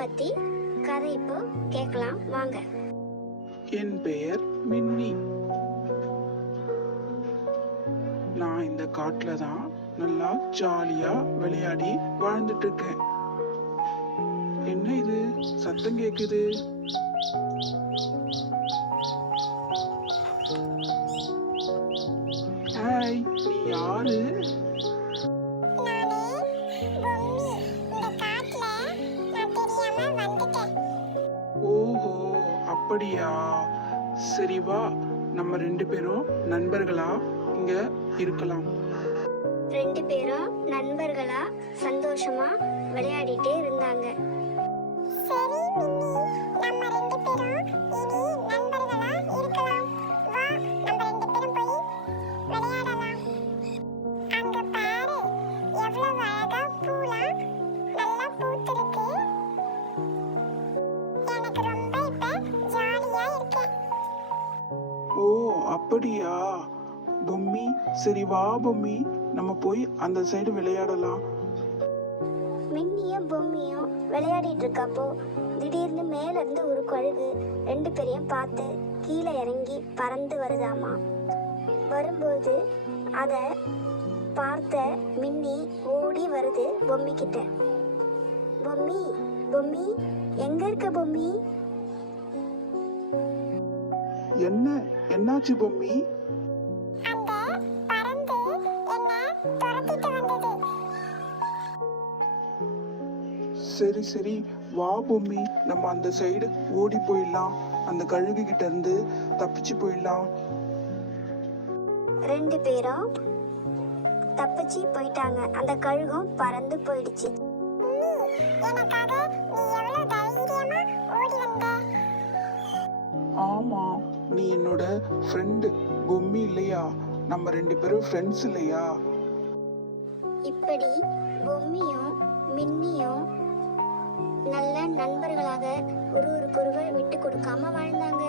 பத்தி கதை இப்போ கேட்கலாம் வாங்க. என் பெயர் மின்னி. நான் இந்த காட்டுல தான் நல்லா ஜாலியா விளையாடி வாழ்ந்துட்டு இருக்கேன். என்ன இது சத்தம் கேக்குது? ஹாய், நீ யாரு? ஓஹோ, அப்படியா? சரி வா, நம்ம 2 பேரும் நண்பர்களா இங்க இருக்கலாம். 2 பேரும் நண்பர்களா சந்தோஷமா விளையாடிட்டே இருந்தாங்க. சரி மின்னி, நம்ம 2 பேரும் இனி நண்பர்களா இருக்கலாம். வா, நம்ம 2 பேரும் போய் விளையாடலாம். அங்க பாரு, எவ்வளவு அழகா பூலாம் நல்லா பூத்திருக்கு. எனக்கு ரொம்ப இப்ப ஜாலியா இருக்கு. ஓ அப்படியா பொம்மி? சரி வா பொம்மி, நம்ம போய் அந்த சைடு விளையாடலாம். மின்னியும் பொம்மியும் விளையாடிட்டு இருக்கப்போ திடீர்னு மேல இருந்து ஒரு கழுகு 2 பேரையும் பார்த்து கீழே இறங்கி பறந்து வருதாமா. வரும்போது அத பார்த்த மின்னி ஓடி வருது பொம்மி கிட்ட. பொம்மி, பொம்மி, எங்க இருக்க பொம்மி? என்னாச்சு பொம்மி? அந்த பறந்து என்ன துரத்திட்டு வந்தது. சரி சரி வா பொம்மி, நம்ம அந்த சைடு ஓடி போயிடலாம். அந்த கழுகு கிட்ட இருந்து தப்பிச்சு போயிடலாம். 2 பேரும் தப்பிச்சு போயிட்டாங்க. அந்த கழுகும் பறந்து போயிடுச்சு. மின்னி, எனக்காக நீ எவ்வளவு தைரியமா ஓடி வந்த. ஆமா, நீ என்னோட ஃப்ரெண்டு பொம்மி இல்லையா? நம்ம 2 பேரும் ஃப்ரெண்ட்ஸ் இல்லையா? இப்படி பொம்மியும் மின்னியும் நல்ல நண்பர்களாக ஒருவருக்கொருவர் விட்டு கொடுக்காம வாழ்ந்தாங்க.